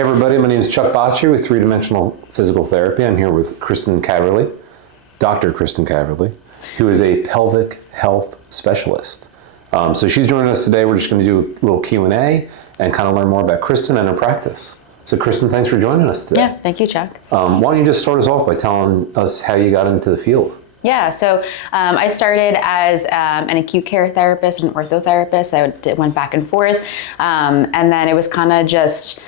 Hey everybody, my name is Chuck Bocci with 3Dimensional Physical Therapy. I'm here with Kristin Cavorley, Dr. Kristin Cavorley, who is a pelvic health specialist. So she's joining us today. We're just going to do a little Q&A and kind of learn more about Kristin and her practice. So Kristin, thanks for joining us today. Yeah, thank you, Chuck. Why don't you just start us off by telling us how you got into the field? Yeah, so I started as an acute care therapist and orthotherapist. I went back and forth, and then it was kind of just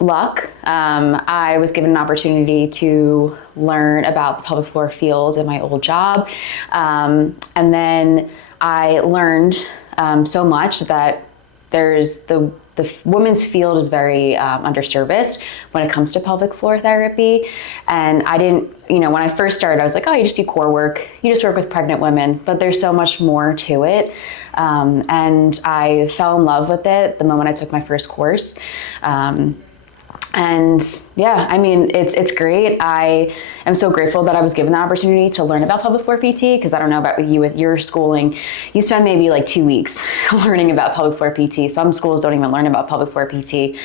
luck. I was given an opportunity to learn about the pelvic floor field in my old job, and then I learned so much that there's the women's field is very underserviced when it comes to pelvic floor therapy. And I didn't, when I first started, I was like, oh, you just do core work. You just work with pregnant women, but there's so much more to it. And I fell in love with it the moment I took my first course. And yeah, I mean, it's great. I am so grateful that I was given the opportunity to learn about pelvic floor PT, because I don't know about you with your schooling, you spend maybe like 2 weeks learning about pelvic floor PT. Some schools don't even learn about pelvic floor PT.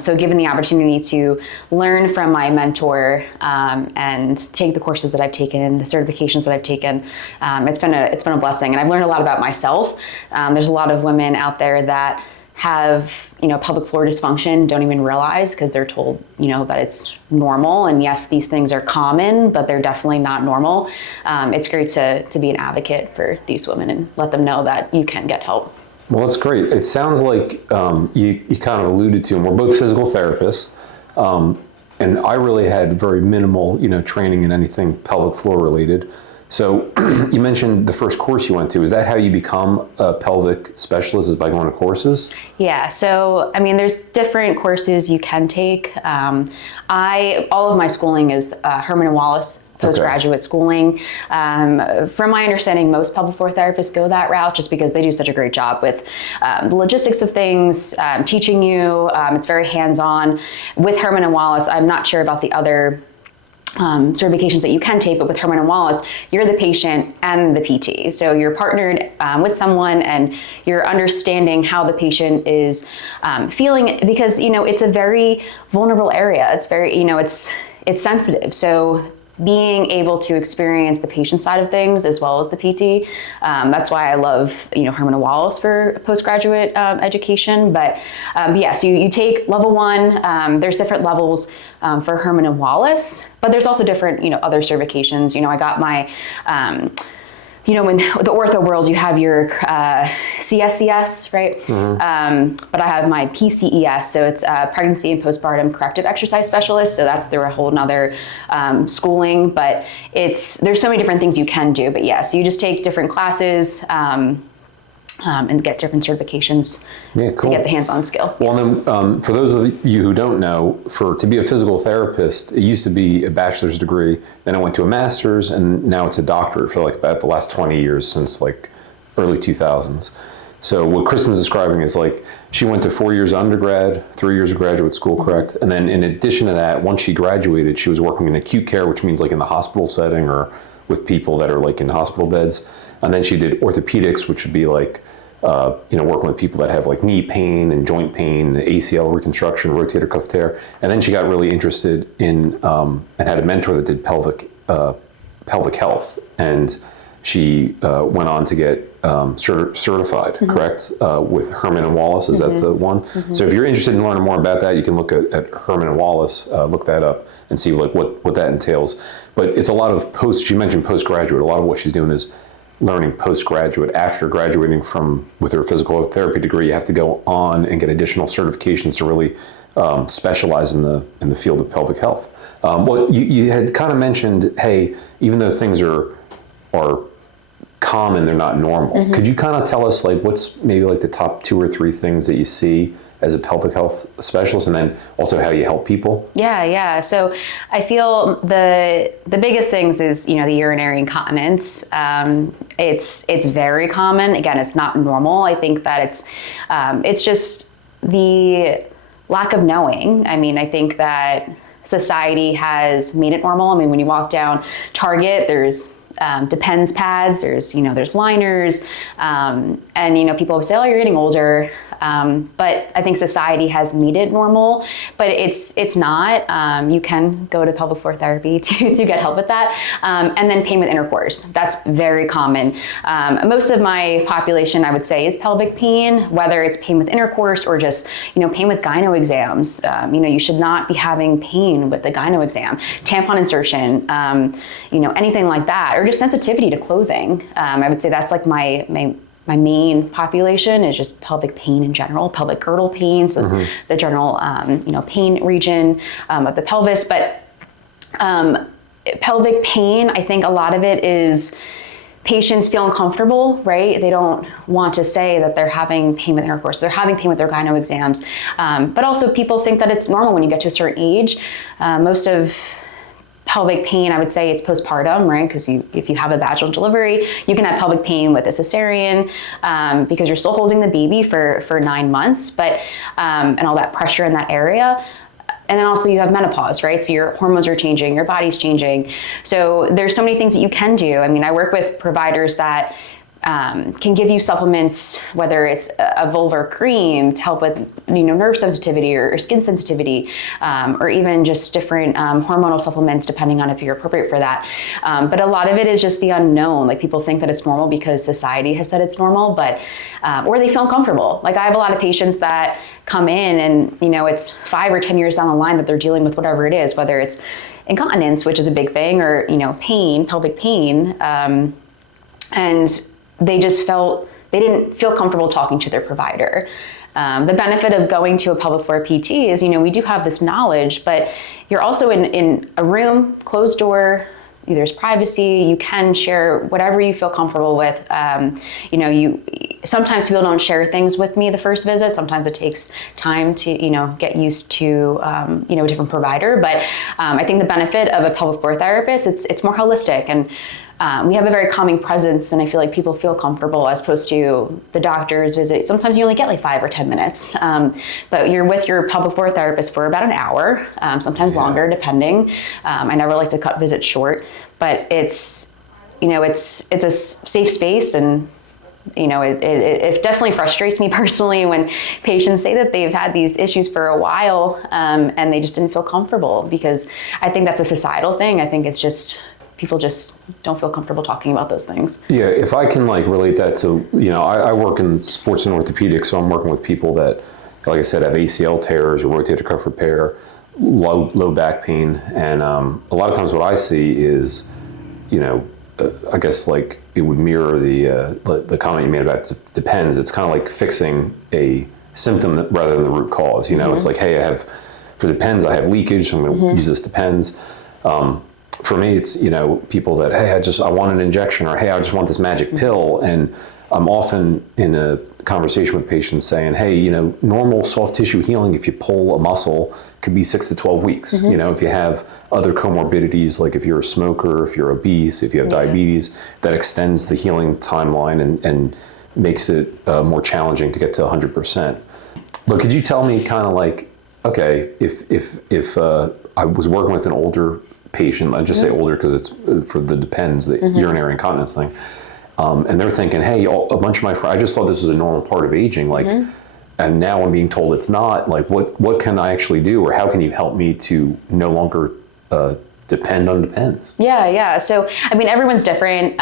So given the opportunity to learn from my mentor and take the courses that I've taken, the certifications that I've taken, it's been a blessing. And I've learned a lot about myself. There's a lot of women out there that have pelvic floor dysfunction, don't even realize, because they're told that it's normal, and yes, these things are common, but they're definitely not normal. It's great to be an advocate for these women and let them know that you can get help. Well, that's great. It sounds like you kind of alluded to, and we're both physical therapists, and I really had very minimal training in anything pelvic floor related. So you mentioned the first course you went to. Is that how you become a pelvic specialist, is by going to courses? Yeah, so I mean, there's different courses you can take. All of my schooling is Herman and Wallace postgraduate schooling. From my understanding, most pelvic floor therapists go that route just because they do such a great job with the logistics of things, teaching you. It's very hands-on. With Herman and Wallace, I'm not sure about the other certifications that you can take, but with Herman and Wallace, you're the patient and the PT. So you're partnered with someone and you're understanding how the patient is feeling, because it's a very vulnerable area. It's very, it's sensitive. So being able to experience the patient side of things as well as the PT, that's why I love Herman and Wallace for postgraduate education. But yeah, so you take level 1. There's different levels for Herman and Wallace, but there's also different other certifications. I got my when the ortho world, you have your CSCS, right? Mm-hmm. But I have my PCES, so it's Pregnancy and Postpartum Corrective Exercise Specialist. So that's through a whole nother schooling, but there's so many different things you can do. But yeah, so you just take different classes and get different certifications to get the hands-on skill. Well, then for those of you who don't know, to be a physical therapist, it used to be a bachelor's degree, then I went to a master's, and now it's a doctorate for like about the last 20 years, since like early 2000s. So what Kristin's describing is like she went to 4 years undergrad, 3 years of graduate school, correct? And then in addition to that, once she graduated, she was working in acute care, which means like in the hospital setting or with people that are like in hospital beds. And then she did orthopedics, which would be like, working with people that have like knee pain and joint pain, ACL reconstruction, rotator cuff tear. And then she got really interested in, and had a mentor that did pelvic health. And she went on to get certified, mm-hmm. correct? With Herman and Wallace, is mm-hmm. that the one? Mm-hmm. So if you're interested in learning more about that, you can look at Herman and Wallace, look that up and see like what that entails. But it's a lot of she mentioned postgraduate. A lot of what she's doing is learning postgraduate. After graduating with her physical therapy degree, you have to go on and get additional certifications to really specialize in the field of pelvic health. Well, you had kind of mentioned, hey, even though things are common, they're not normal. Mm-hmm. Could you kind of tell us like what's maybe like the top 2 or 3 things that you see as a pelvic health specialist, and then also how you help people? Yeah. So I feel the biggest things is, the urinary incontinence. It's very common. Again, it's not normal. I think that it's just the lack of knowing. I mean, I think that society has made it normal. I mean, when you walk down Target, there's Depends pads, there's liners, and people always say, oh, you're getting older, But I think society has made it normal, but it's not. You can go to pelvic floor therapy to get help with that. And then pain with intercourse. That's very common. Most of my population, I would say, is pelvic pain, whether it's pain with intercourse or just, pain with gyno exams. You should not be having pain with the gyno exam, tampon insertion, anything like that, or just sensitivity to clothing. I would say that's like my main population is just pelvic pain in general, pelvic girdle pain, so the general, pain region of the pelvis. But pelvic pain, I think a lot of it is patients feel uncomfortable, right? They don't want to say that they're having pain with intercourse, they're having pain with their gyno exams. But also people think that it's normal when you get to a certain age. Most of pelvic pain, I would say it's postpartum, right? Because if you have a vaginal delivery, you can have pelvic pain with a cesarean because you're still holding the baby for 9 months, but and all that pressure in that area. And then also you have menopause, right? So your hormones are changing, your body's changing. So there's so many things that you can do. I mean, I work with providers that can give you supplements, whether it's a vulvar cream to help with nerve sensitivity or skin sensitivity, or even just different hormonal supplements depending on if you're appropriate for that. But a lot of it is just the unknown. Like people think that it's normal because society has said it's normal, but or they feel uncomfortable. Like I have a lot of patients that come in and it's 5 or 10 years down the line that they're dealing with whatever it is, whether it's incontinence, which is a big thing, or pain, pelvic pain, and they didn't feel comfortable talking to their provider. The benefit of going to a pelvic floor PT is, we do have this knowledge, but you're also in a room, closed door, there's privacy, you can share whatever you feel comfortable with. Sometimes people don't share things with me the first visit. Sometimes it takes time to, get used to, a different provider. But I think the benefit of a pelvic floor therapist, it's more holistic, and we have a very calming presence, and I feel like people feel comfortable as opposed to the doctor's visit. Sometimes you only get like 5 or 10 minutes, but you're with your pelvic floor therapist for about an hour, sometimes longer, depending. I never like to cut visits short, but it's a safe space, and it definitely frustrates me personally when patients say that they've had these issues for a while and they just didn't feel comfortable, because I think that's a societal thing. I think it's just people just don't feel comfortable talking about those things. Yeah, if I can relate that to, I work in sports and orthopedics, so I'm working with people that, like I said, have ACL tears or rotator cuff repair, low back pain, and a lot of times what I see is, I guess it would mirror the comment you made about depends. It's kind of like fixing a symptom rather than the root cause. It's like, hey, for depends, I have leakage, so I'm going to use this depends. For me, it's, people that, hey, I want an injection, or hey, I just want this magic pill. And I'm often in a conversation with patients saying, hey, normal soft tissue healing, if you pull a muscle, could be 6 to 12 weeks. If you have other comorbidities, like if you're a smoker, if you're obese, if you have diabetes, that extends the healing timeline and makes it more challenging to get to 100%. But could you tell me kind of okay, if I was working with an older patient, I just say older because it's for the depends, the urinary incontinence thing, and they're thinking, hey, a bunch of my friends, I just thought this was a normal part of aging, and now I'm being told it's not. What can I actually do, or how can you help me to no longer depend on depends? Yeah. So, everyone's different.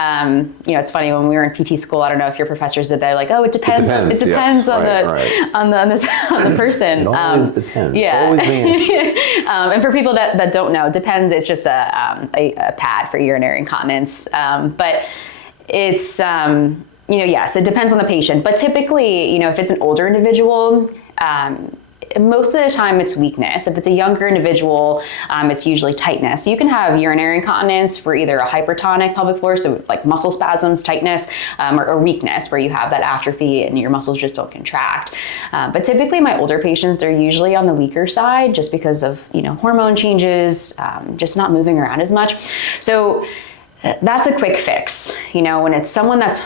It's funny, when we were in PT school, I don't know if your professors did that, oh, it depends. It depends on the person. It always depends. Yeah. It's always the answer. And for people that don't know, depends, it's just a pad for urinary incontinence. But it's, yes, it depends on the patient. But typically, if it's an older individual, most of the time it's weakness. If it's a younger individual, it's usually tightness. So you can have urinary incontinence for either a hypertonic pelvic floor, so like muscle spasms, tightness, or weakness, where you have that atrophy and your muscles just don't contract. But typically my older patients, they're usually on the weaker side just because of, hormone changes, just not moving around as much. So that's a quick fix. When it's someone that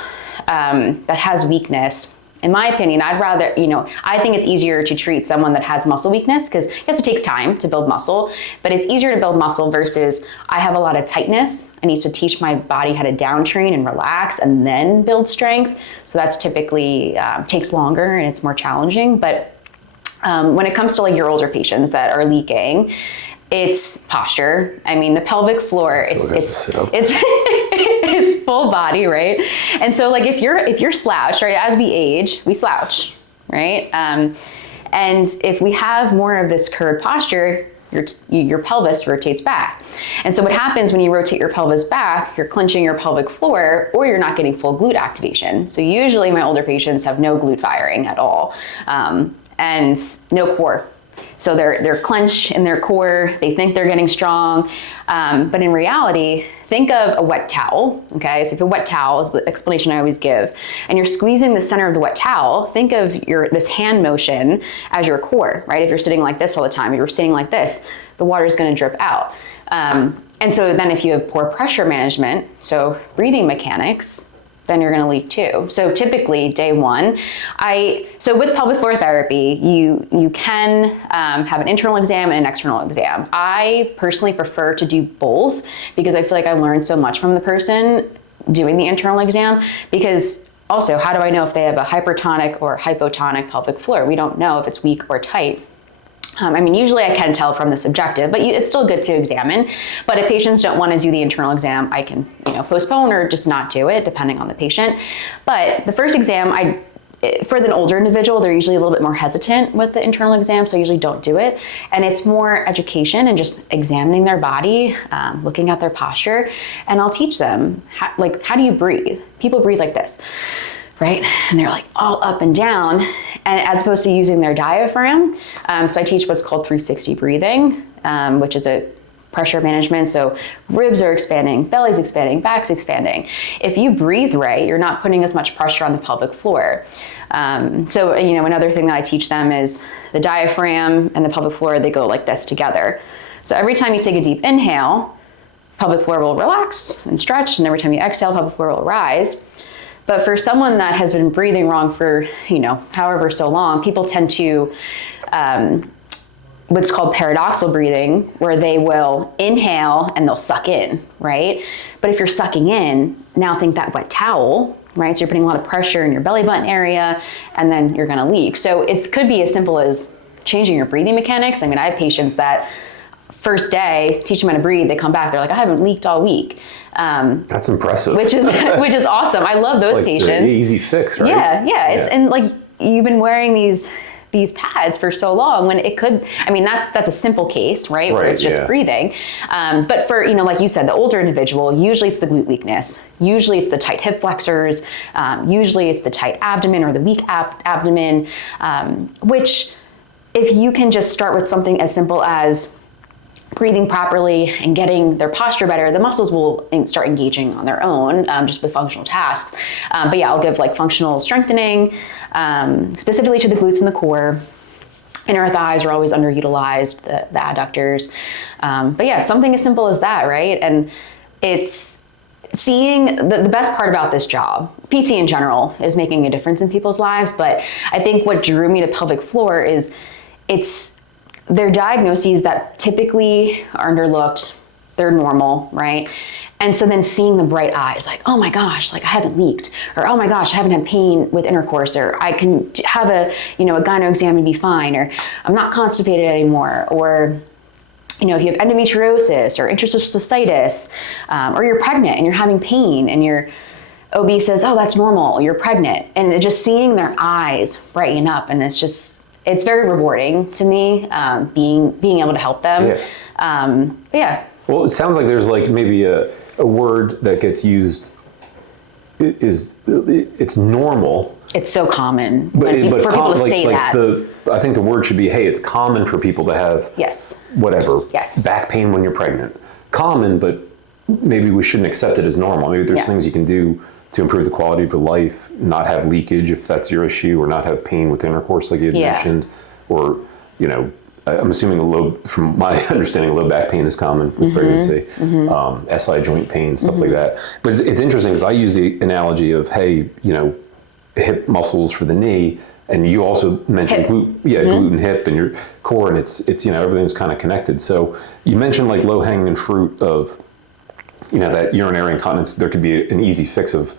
has weakness, In my opinion, I'd rather, I think it's easier to treat someone that has muscle weakness because yes, it takes time to build muscle, but it's easier to build muscle versus I have a lot of tightness. I need to teach my body how to downtrain and relax and then build strength. So that's typically takes longer and it's more challenging. But when it comes to like your older patients that are leaking, it's posture. I mean, the pelvic floor, it's full body, right? And so like if you're slouched, right, as we age, we slouch, right? And if we have more of this curved posture, your pelvis rotates back. And so what happens when you rotate your pelvis back, you're clenching your pelvic floor or you're not getting full glute activation. So usually my older patients have no glute firing at all, and no core. So they're clenched in their core, they think they're getting strong, but in reality, think of a wet towel, okay? So if a wet towel is the explanation I always give, and you're squeezing the center of the wet towel, think of this hand motion as your core, right? If you're sitting like this all the time, if you're standing like this, the water is gonna drip out. And so then if you have poor pressure management, so breathing mechanics, then you're gonna leak too. So typically day one, so with pelvic floor therapy, you can have an internal exam and an external exam. I personally prefer to do both because I feel like I learned so much from the person doing the internal exam, because also, how do I know if they have a hypertonic or hypotonic pelvic floor? We don't know if it's weak or tight. I mean, usually I can tell from the subjective, but it's still good to examine. But if patients don't want to do the internal exam, I can, postpone or just not do it, depending on the patient. But the first exam, for an older individual, they're usually a little bit more hesitant with the internal exam, so I usually don't do it. And it's more education and just examining their body, looking at their posture, and I'll teach them, how do you breathe? People breathe like this, right? And they're like all up and down, and as opposed to using their diaphragm. So I teach what's called 360 breathing, which is a pressure management. So ribs are expanding, belly's expanding, back's expanding. If you breathe right, you're not putting as much pressure on the pelvic floor. So another thing that I teach them is the diaphragm and the pelvic floor, they go like this together. So every time you take a deep inhale, pelvic floor will relax and stretch, and every time you exhale, pelvic floor will rise. But for someone that has been breathing wrong for, however so long, people tend to what's called paradoxal breathing, where they will inhale and they'll suck in, right? But if you're sucking in, now think that wet towel, right? So you're putting a lot of pressure in your belly button area, and then you're gonna leak. So it could be as simple as changing your breathing mechanics. I mean, I have patients that first day, teach them how to breathe, they come back, they're like, I haven't leaked all week. That's impressive. Which is awesome. I love those patients. The easy fix, right? Yeah. It's and like you've been wearing these pads for so long when it could. I mean, that's a simple case, right? Where it's just breathing. But for like you said, the older individual, usually it's the glute weakness. Usually it's the tight hip flexors. Usually it's the tight abdomen or the weak abdomen. Which, if you can just start with something as simple as breathing properly and getting their posture better, the muscles will start engaging on their own, just with functional tasks. But yeah, I'll give like functional strengthening, specifically to the glutes and the core. Inner thighs are always underutilized, the adductors. But yeah, something as simple as that, right? And it's seeing the best part about this job, PT in general, is making a difference in people's lives. But I think what drew me to pelvic floor is they're diagnoses that typically are underlooked, they're normal, right? And so then seeing the bright eyes, like, oh my gosh, like I haven't leaked, or oh my gosh, I haven't had pain with intercourse, or I can have a gyno exam and be fine, or I'm not constipated anymore, or if you have endometriosis or interstitial cystitis, or you're pregnant and you're having pain and your OB says, oh, that's normal, you're pregnant. And just seeing their eyes brighten up, and it's very rewarding to me, being able to help them. Yeah. Well, it sounds like there's like maybe a word that gets used it's normal. It's so common for people to say that. I think the word should be, hey, it's common for people to have whatever, back pain when you're pregnant. Common, but maybe we shouldn't accept it as normal. Maybe there's things you can do to improve the quality of your life, not have leakage if that's your issue, or not have pain with intercourse like you had mentioned, or, I'm assuming from my understanding, low back pain is common with pregnancy, SI joint pain, stuff like that. But it's interesting because I use the analogy of, hey, hip muscles for the knee. And you also mentioned glute and hip and your core, and it's everything's kind of connected. So you mentioned like low hanging fruit of that urinary incontinence. There could be an easy fix of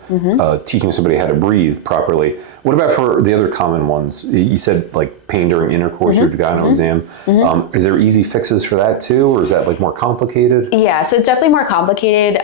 teaching somebody how to breathe properly. What about for the other common ones? You said like pain during intercourse or gyno exam. Is there easy fixes for that too, or is that like more complicated? Yeah, so it's definitely more complicated.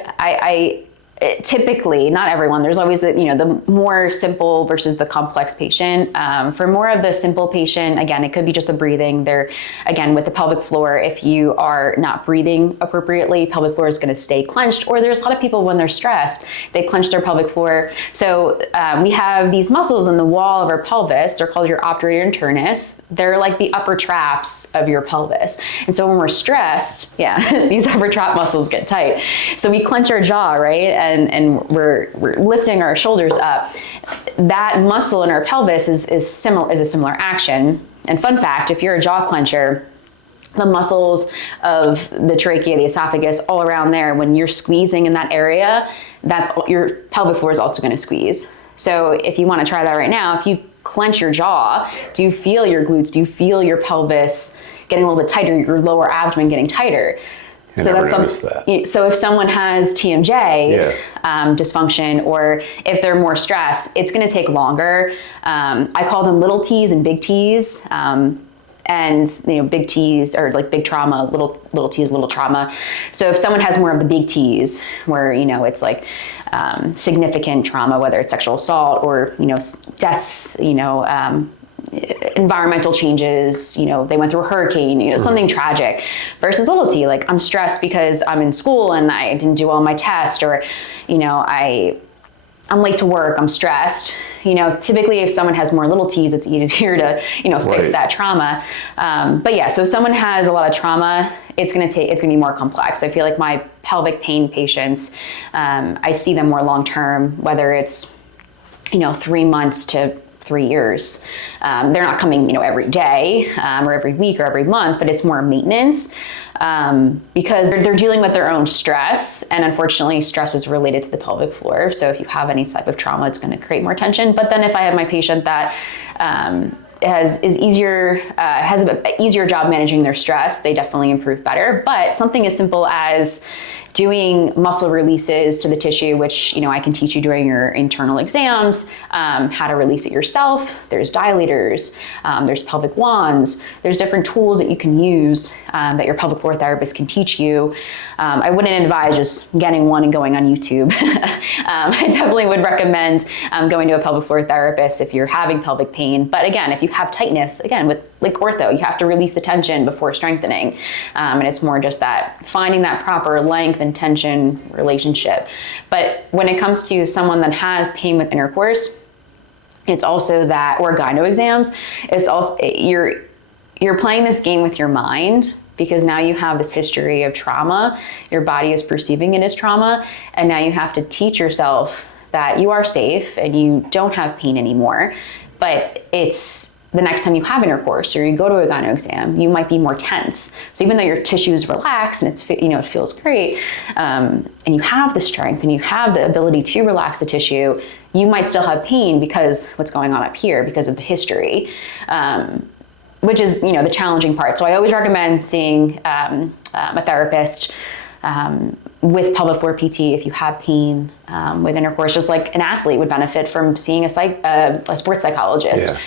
Typically, not everyone, there's always the more simple versus the complex patient. For more of the simple patient, again, it could be just the breathing. They're, again, with the pelvic floor, if you are not breathing appropriately, pelvic floor is going to stay clenched. Or there's a lot of people when they're stressed, they clench their pelvic floor. So we have these muscles in the wall of our pelvis. They're called your obturator internus. They're like the upper traps of your pelvis. And so when we're stressed, these upper trap muscles get tight. So we clench our jaw, right? And we're lifting our shoulders up. That muscle in our pelvis is a similar action. And fun fact, if you're a jaw clencher, the muscles of the trachea, the esophagus, all around there, when you're squeezing in that area, your pelvic floor is also going to squeeze. So if you want to try that right now, if you clench your jaw, do you feel your glutes? Do you feel your pelvis getting a little bit tighter, your lower abdomen getting tighter? So if someone has TMJ dysfunction, or if they're more stressed, it's going to take longer. I call them little T's and big T's. And big T's are like big trauma, little T is little trauma. So if someone has more of the big T's, where it's like significant trauma, whether it's sexual assault or deaths, environmental changes, they went through a hurricane, something tragic, versus little T, like I'm stressed because I'm in school and I didn't do well on my test, or I'm late to work, I'm stressed. Typically if someone has more little T's, it's easier to, fix that trauma. So if someone has a lot of trauma, it's going to be more complex. I feel like my pelvic pain patients, I see them more long-term, whether it's, 3 months to 3 years. They're not coming, every day or every week or every month, but it's more maintenance because they're dealing with their own stress. And unfortunately, stress is related to the pelvic floor. So if you have any type of trauma, it's going to create more tension. But then if I have my patient that has an easier job managing their stress, they definitely improve better. But something as simple as doing muscle releases to the tissue, which I can teach you during your internal exams, how to release it yourself. There's dilators, there's pelvic wands, there's different tools that you can use that your pelvic floor therapist can teach you. I wouldn't advise just getting one and going on YouTube. I definitely would recommend going to a pelvic floor therapist if you're having pelvic pain. But again, if you have tightness, again, with like ortho, you have to release the tension before strengthening. And it's more just that finding that proper length and tension relationship. But when it comes to someone that has pain with intercourse, it's also that, or gyno exams, it's also, you're playing this game with your mind, because now you have this history of trauma, your body is perceiving it as trauma, and now you have to teach yourself that you are safe and you don't have pain anymore. But it's the next time you have intercourse or you go to a gyno exam, you might be more tense. So even though your tissue is relaxed and it feels great, and you have the strength and you have the ability to relax the tissue, you might still have pain because what's going on up here because of the history. Which is, the challenging part. So I always recommend seeing a therapist with pelvic floor PT if you have pain with intercourse, just like an athlete would benefit from seeing a sports psychologist,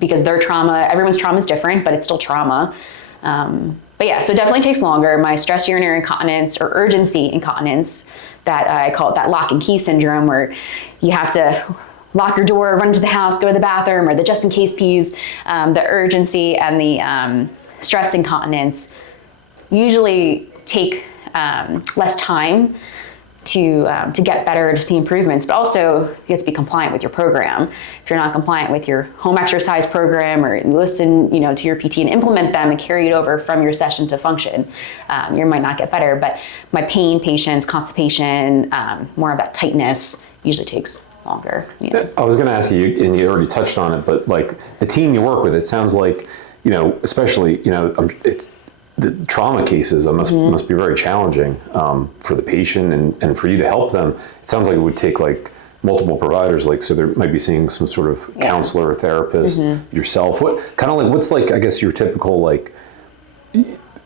because their trauma, everyone's trauma is different, but it's still trauma. So it definitely takes longer. My stress urinary incontinence or urgency incontinence, that I call it that lock and key syndrome, where you have to lock your door, run to the house, go to the bathroom, or the just in case pees, the urgency and the stress incontinence usually take less time to get better, to see improvements, but also you have to be compliant with your program. If you're not compliant with your home exercise program, or listen, to your PT and implement them and carry it over from your session to function, you might not get better. But my pain patients, constipation, more of that tightness usually takes longer. I was going to ask you, and you already touched on it, but like the team you work with, it sounds like, especially, it's the trauma cases must be very challenging for the patient and for you to help them. It sounds like it would take like multiple providers, like, so there might be seeing some sort of counselor or therapist, yourself. What kind of like, what's like, I guess your typical like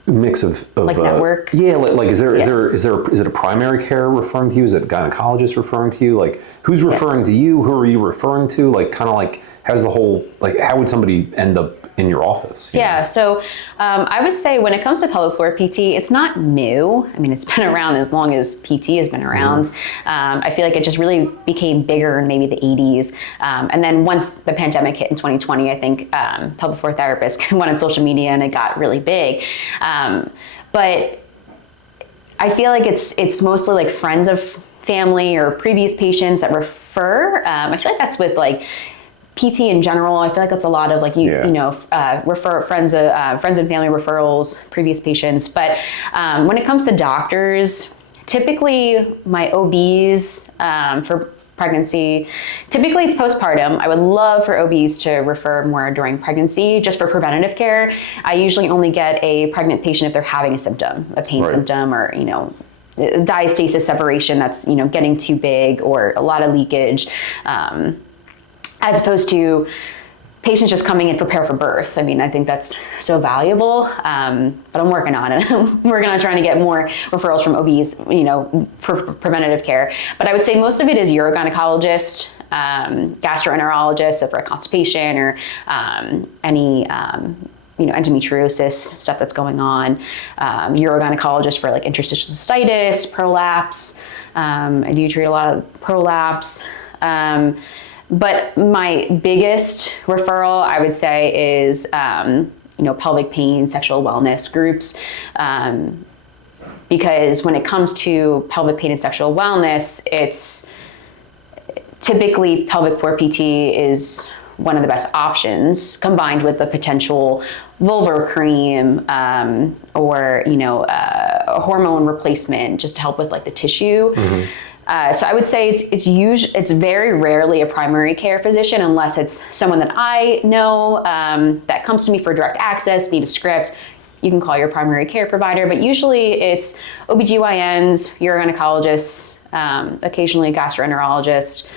mix of like network? Yeah, like is it a primary care referring to you? Is it a gynecologist referring to you? Like, who's referring to you? Who are you referring to? Like, kind of like, how's the whole, like, how would somebody end up in your office? Yeah, so I would say when it comes to pelvic floor PT, it's not new. I mean, it's been around as long as PT has been around. I feel like it just really became bigger in maybe the 80s. And then once the pandemic hit in 2020, I think pelvic floor therapists went on social media and it got really big. But I feel like it's mostly like friends of family or previous patients that refer. I feel like that's with like PT in general. I feel like that's a lot of like refer friends and family referrals, previous patients. But when it comes to doctors, typically my OBs for pregnancy, typically it's postpartum. I would love for OBs to refer more during pregnancy, just for preventative care. I usually only get a pregnant patient if they're having a symptom, a pain symptom, or diastasis separation that's getting too big, or a lot of leakage. As opposed to patients just coming in prepare for birth. I mean, I think that's so valuable, but I'm working on it. I'm working on trying to get more referrals from OBs, for preventative care. But I would say most of it is urogynecologist, gastroenterologist, so for a constipation or any endometriosis stuff that's going on, urogynecologist for like interstitial cystitis, prolapse. I do treat a lot of prolapse. But my biggest referral, I would say, is pelvic pain, sexual wellness groups, because when it comes to pelvic pain and sexual wellness, it's typically pelvic floor PT is one of the best options, combined with the potential vulvar cream or a hormone replacement, just to help with like the tissue. So I would say it's very rarely a primary care physician, unless it's someone that I know that comes to me for direct access, need a script. You can call your primary care provider, but usually it's OBGYNs, urogynecologists, occasionally a gastroenterologist,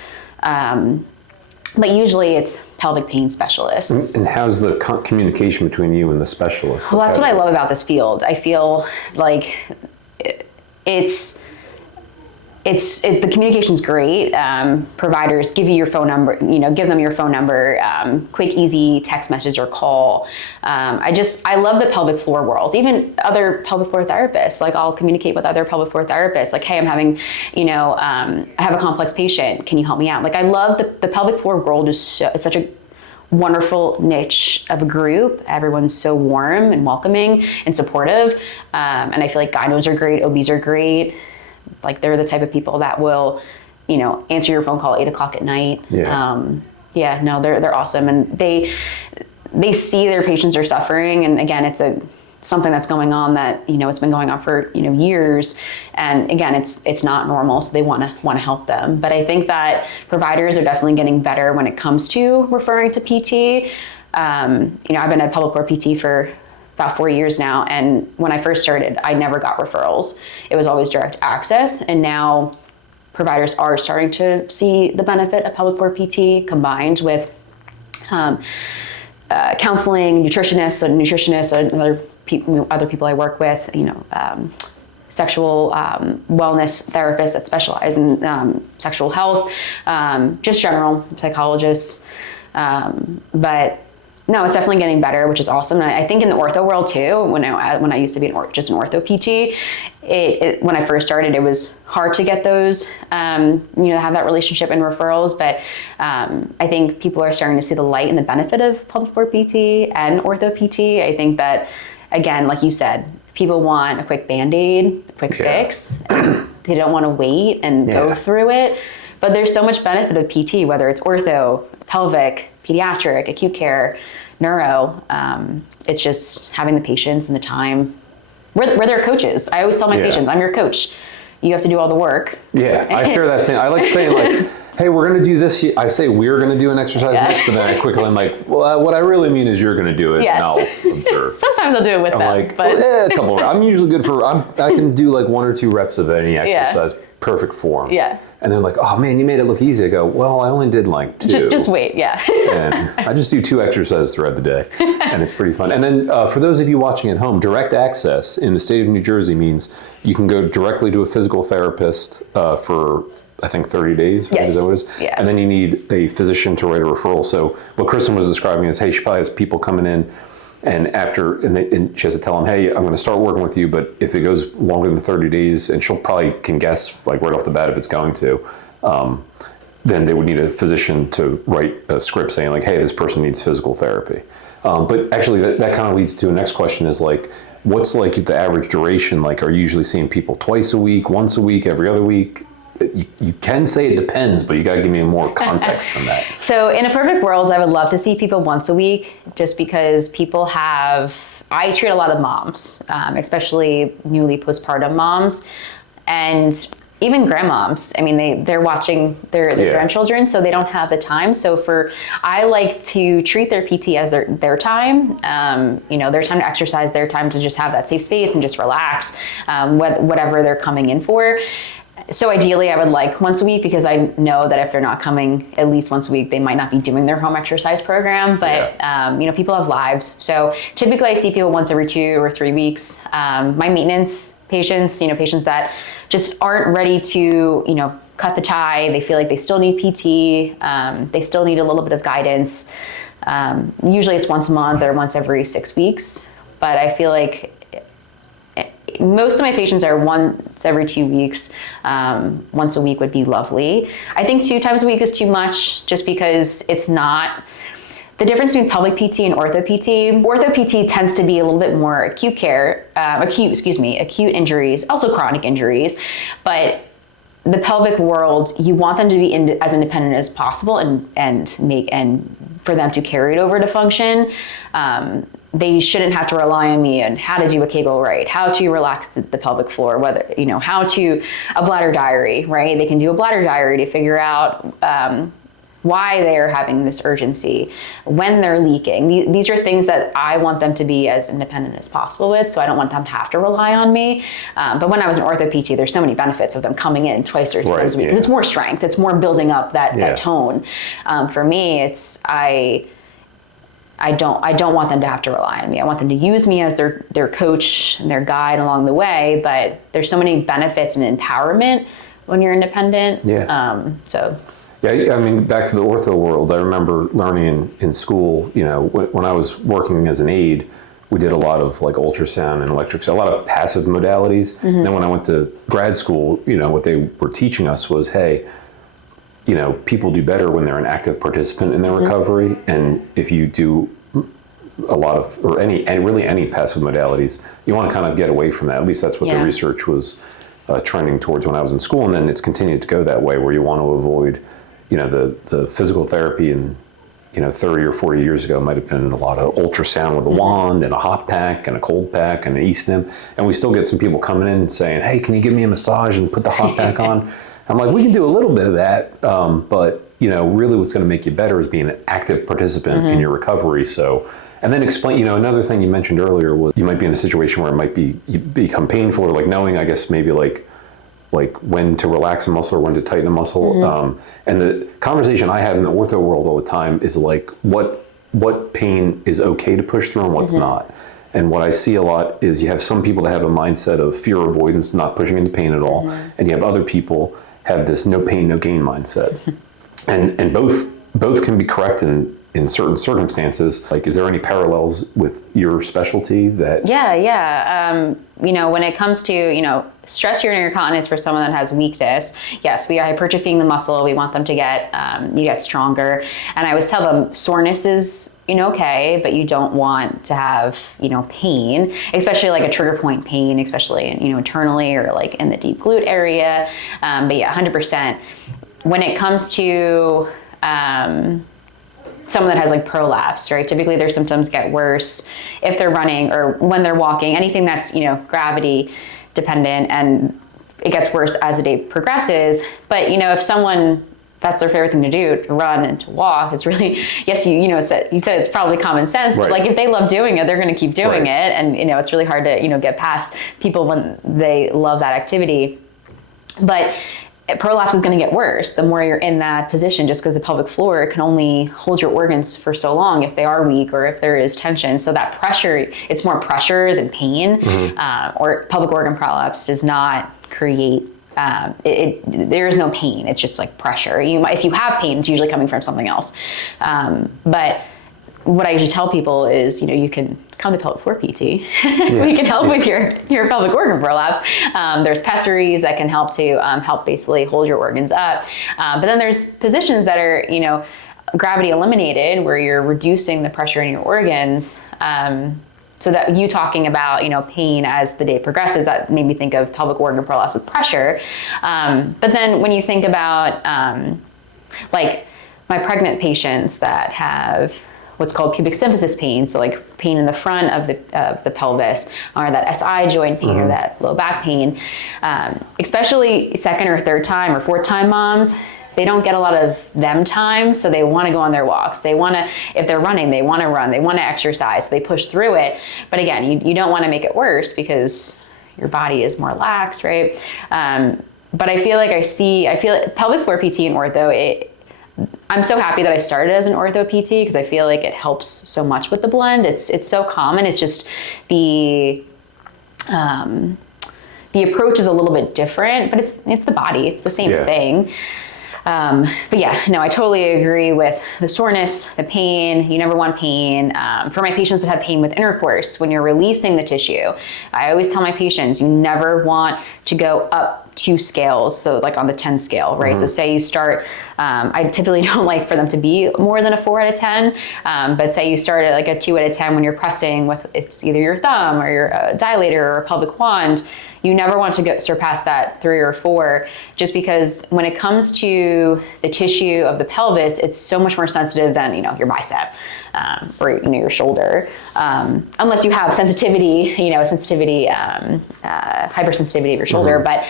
but usually it's pelvic pain specialists. And how's the communication between you and the specialist? Well, that's what I love about this field. I feel like the communication's great. Providers give you your phone number, give them your phone number, quick, easy text message or call. I love the pelvic floor world. Even other pelvic floor therapists, like I'll communicate with other pelvic floor therapists, like, hey, I'm having, I have a complex patient. Can you help me out? Like, I love the pelvic floor world it's such a wonderful niche of a group. Everyone's so warm and welcoming and supportive. And I feel like gynos are great, OBs are great. Like, they're the type of people that will, answer your phone call at 8:00 at night. They're awesome. And they see their patients are suffering. And again, it's something that's going on that, it's been going on for, years. And again, it's not normal. So they want to help them. But I think that providers are definitely getting better when it comes to referring to PT. I've been a pelvic floor PT for about 4 years now. And when I first started, I never got referrals. It was always direct access. And now providers are starting to see the benefit of pelvic floor PT combined with counseling, nutritionists and other people I work with, sexual wellness therapists that specialize in sexual health, just general psychologists. But no, it's definitely getting better, which is awesome. And I think in the ortho world too, when I used to be just an ortho PT, when I first started, it was hard to get those, have that relationship and referrals. But I think people are starting to see the light and the benefit of pelvic floor PT and ortho PT. I think that, again, like you said, people want a quick Band-Aid, a quick fix. They don't want to wait and go through it. But there's so much benefit of PT, whether it's ortho, pelvic, pediatric, acute care, neuro. It's just having the patience and the time. We're their coaches. I always tell my patients, I'm your coach. You have to do all the work. Yeah, I share that same. I like saying like, hey, we're going to do this. I say we're going to do an exercise next, but then I quickly I'm like, well, what I really mean is you're going to do it, and I'll observe. Sometimes I'll do it with them. Like, but a couple. I'm usually good for. I can do like 1 or 2 reps of any exercise perfect form. Yeah. And they're like, oh man, you made it look easy. I go, well, I only did like 2. Just wait, yeah. And I just do 2 exercises throughout the day, and it's pretty fun. And then for those of you watching at home, direct access in the state of New Jersey means you can go directly to a physical therapist for, I think, 30 days. Right? Yes. Is that what it is? Yeah. And then you need a physician to write a referral. So what Kristin was describing is, hey, she probably has people coming in, and and she has to tell them, hey, I'm going to start working with you, but if it goes longer than 30 days, and she'll probably can guess like right off the bat if it's going to, then they would need a physician to write a script saying like, hey, this person needs physical therapy. But actually that kind of leads to the next question is like, what's like the average duration? Like, are you usually seeing people twice a week, once a week, every other week? You can say it depends, but you got to give me more context than that. So in a perfect world, I would love to see people once a week, just because people I treat a lot of moms, especially newly postpartum moms, and even grandmoms. I mean, they're watching their grandchildren, so they don't have the time. So I like to treat their PT as their time, their time to exercise, their time to just have that safe space and just relax, whatever they're coming in for. So ideally I would like once a week, because I know that if they're not coming at least once a week, they might not be doing their home exercise program, but people have lives. So typically I see people once every 2 or 3 weeks. My maintenance patients, patients that just aren't ready to, cut the tie. They feel like they still need PT. They still need a little bit of guidance. Usually it's once a month or once every 6 weeks, but I feel like most of my patients are once every 2 weeks. Once a week would be lovely. I think 2 times a week is too much, just because it's not the difference between pelvic PT and ortho PT. Ortho PT tends to be a little bit more acute injuries, also chronic injuries, but the pelvic world, you want them to be as independent as possible and for them to carry it over to function. They shouldn't have to rely on me on how to do a Kegel right, how to relax the pelvic floor, how to a bladder diary, right? They can do a bladder diary to figure out why they're having this urgency, when they're leaking. These are things that I want them to be as independent as possible with, so I don't want them to have to rely on me. But when I was an ortho PT, there's so many benefits of them coming in twice or 3 times a week, because it's more strength, it's more building up that tone. For me, I don't want them to have to rely on me. I want them to use me as their coach and their guide along the way, but there's so many benefits and empowerment when you're independent. Yeah, I mean, back to the ortho world, I remember learning in school, when I was working as an aide, we did a lot of like ultrasound and electrics, a lot of passive modalities. Mm-hmm. And then when I went to grad school, what they were teaching us was, hey, people do better when they're an active participant in their recovery. And if you do a lot of, or any passive modalities, you want to kind of get away from that. At least that's what the research was trending towards when I was in school. And then it's continued to go that way, where you want to avoid, the physical therapy and, 30 or 40 years ago might have been a lot of ultrasound with a wand and a hot pack and a cold pack and an e-stim. And we still get some people coming in and saying, hey, can you give me a massage and put the hot pack on? I'm like, we can do a little bit of that, but really what's going to make you better is being an active participant in your recovery. So, and then explain, another thing you mentioned earlier was you might be in a situation where it might become painful, or like knowing, I guess, maybe like when to relax a muscle or when to tighten a muscle. And the conversation I have in the ortho world all the time is like, what pain is okay to push through and what's not. And what I see a lot is you have some people that have a mindset of fear avoidance, not pushing into pain at all. And you have other people have this no pain, no gain mindset. And both can be correct in certain circumstances. Like, is there any parallels with your specialty that? Yeah. When it comes to, stress urinary incontinence for someone that has weakness, yes, we are hypertrophying the muscle. We want them to get stronger. And I always tell them soreness is, okay, but you don't want to have, pain, especially like a trigger point pain, especially, internally or like in the deep glute area. But yeah, 100%. When it comes to, someone that has like prolapse, right? Typically their symptoms get worse if they're running or when they're walking, anything that's, gravity dependent, and it gets worse as the day progresses. But, if someone, that's their favorite thing to do, to run and to walk, it's really, yes, you said it's probably common sense, but like if they love doing it, they're going to keep doing it. And, it's really hard to, get past people when they love that activity. But prolapse is going to get worse the more you're in that position, just because the pelvic floor can only hold your organs for so long if they are weak or if there is tension. So that pressure, it's more pressure than pain. Or pelvic organ prolapse does not create, there is no pain. It's just like pressure. If you have pain, it's usually coming from something else. But what I usually tell people is, you can come to pelvic floor PT. We can help with your pelvic organ prolapse. There's pessaries that can help to help basically hold your organs up. But then there's positions that are, gravity eliminated, where you're reducing the pressure in your organs. So that you talking about, pain as the day progresses, that made me think of pelvic organ prolapse with pressure. But then when you think about like my pregnant patients that have what's called pubic symphysis pain, so like pain in the front of the pelvis, or that SI joint pain, or that low back pain, especially second or third time or fourth time moms, they don't get a lot of them time, so they want to go on their walks. They want to, if they're running, they want to run, they want to exercise, so they push through it. But again, you don't want to make it worse because your body is more lax, right? But I feel like pelvic floor PT and ortho, I'm so happy that I started as an ortho PT, because I feel like it helps so much with the blend. It's so common. It's just the approach is a little bit different, but it's the body. It's the same thing. But yeah, no, I totally agree with the soreness, the pain. You never want pain. For my patients that have pain with intercourse, when you're releasing the tissue, I always tell my patients, you never want to go up 2 scales. So like on the 10 scale, right? So say you start, I typically don't like for them to be more than a 4 out of 10. But say you start at like a 2 out of 10 when you're pressing with, it's either your thumb or your dilator or a pelvic wand. You never want to surpass that 3 or 4, just because when it comes to the tissue of the pelvis, it's so much more sensitive than, your bicep or your shoulder, unless you have sensitivity, hypersensitivity of your shoulder. But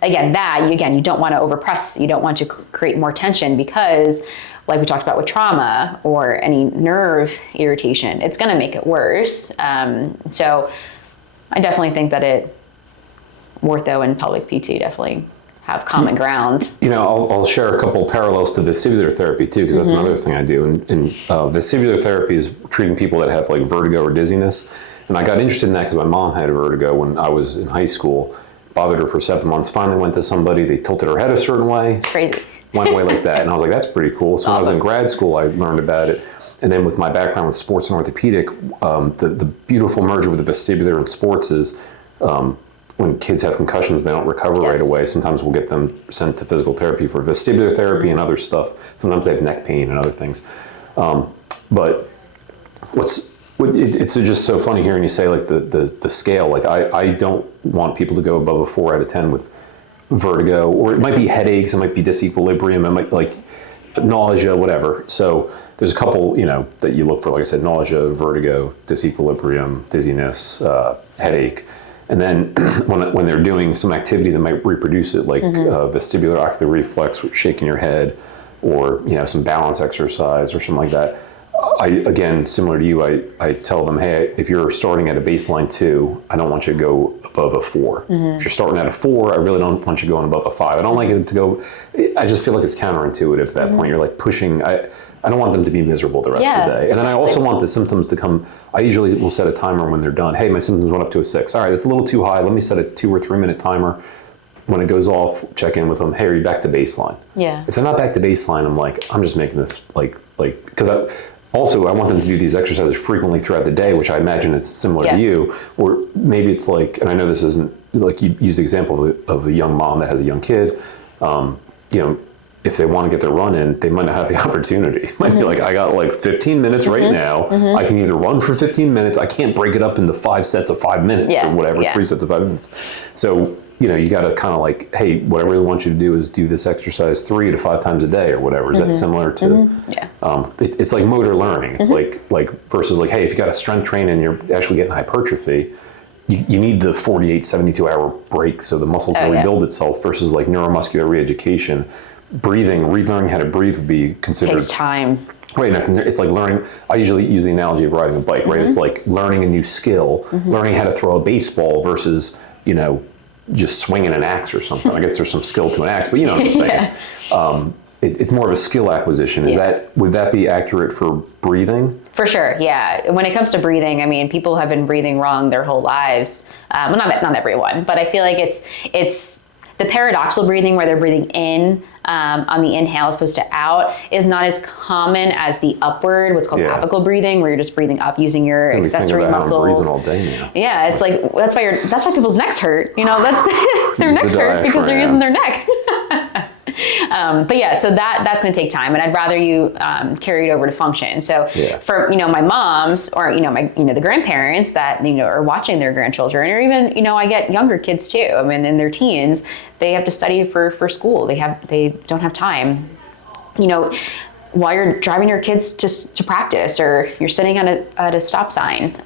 again, you don't want to overpress. You don't want to create more tension, because like we talked about with trauma or any nerve irritation, it's going to make it worse. So I definitely think that ortho and pelvic PT definitely have common ground. I'll share a couple parallels to vestibular therapy too, because that's another thing I do. And vestibular therapy is treating people that have like vertigo or dizziness. And I got interested in that because my mom had vertigo when I was in high school. Bothered her for 7 months. Finally went to somebody. They tilted her head a certain way. Crazy. Went away like that. And I was like, that's pretty cool. So when I was in grad school, I learned about it. And then with my background with sports and orthopedic, the beautiful merger with the vestibular and sports is when kids have concussions, they don't recover right away. Sometimes we'll get them sent to physical therapy for vestibular therapy and other stuff. Sometimes they have neck pain and other things. But it's just so funny hearing you say like the scale. Like I don't want people to go above a 4 out of 10 with vertigo, or it might be headaches, it might be disequilibrium, it might like nausea, whatever. So there's a couple, that you look for, like I said, nausea, vertigo, disequilibrium, dizziness, headache. And then when they're doing some activity that might reproduce it, like vestibular ocular reflex, shaking your head, or some balance exercise or something like that, again, similar to you, I tell them, hey, if you're starting at a baseline 2, I don't want you to go above a 4. If you're starting at a 4, I really don't want you going above a 5. I don't like it to go, I just feel like it's counterintuitive at that point. You're like pushing, I don't want them to be miserable the rest of the day. And then I also want the symptoms to come, I usually will set a timer when they're done. Hey, my symptoms went up to a 6. All right, that's a little too high. Let me set a 2 or 3 minute timer. When it goes off, check in with them. Hey, are you back to baseline? Yeah. If they're not back to baseline, I'm like, I'm just making this because I want them to do these exercises frequently throughout the day, which I imagine is similar to you. Or maybe it's like, and I know this isn't, like you used the example of a young mom that has a young kid, if they want to get their run in, they might not have the opportunity. It might be like, I got like 15 minutes right now. I can either run for 15 minutes. I can't break it up into 5 sets of 5 minutes or whatever, 3 sets of 5 minutes. So, you got to kind of like, hey, what I really want you to do is do this exercise 3 to 5 times a day or whatever. Is that similar to, it's like motor learning. It's like versus like, hey, if you got a strength train and you're actually getting hypertrophy, you need the 48, 72 hour break so the muscle can rebuild itself, versus like neuromuscular reeducation. Relearning how to breathe would be considered. Takes time. Right, it's like learning, I usually use the analogy of riding a bike, right? It's like learning a new skill, learning how to throw a baseball versus, just swinging an axe or something. I guess there's some skill to an axe, but you know what I'm saying. Yeah. It's more of a skill acquisition. Would that be accurate for breathing? For sure, yeah. When it comes to breathing, I mean, people have been breathing wrong their whole lives. Well, not everyone, but I feel like it's the paradoxical breathing where they're breathing in on the inhale as opposed to out is not as common as the upward, what's called apical breathing, where you're just breathing up using your accessory muscles. I'm breathing all day now. Yeah, it's like that's why people's necks hurt. You know, that's their necks hurt because they're using their neck. But yeah, so that's going to take time, and I'd rather you carry it over to function. So for my moms or the grandparents that are watching their grandchildren, or even I get younger kids too. I mean, in their teens, they have to study for school. They don't have time. While you're driving your kids to practice, or you're sitting at a stop sign.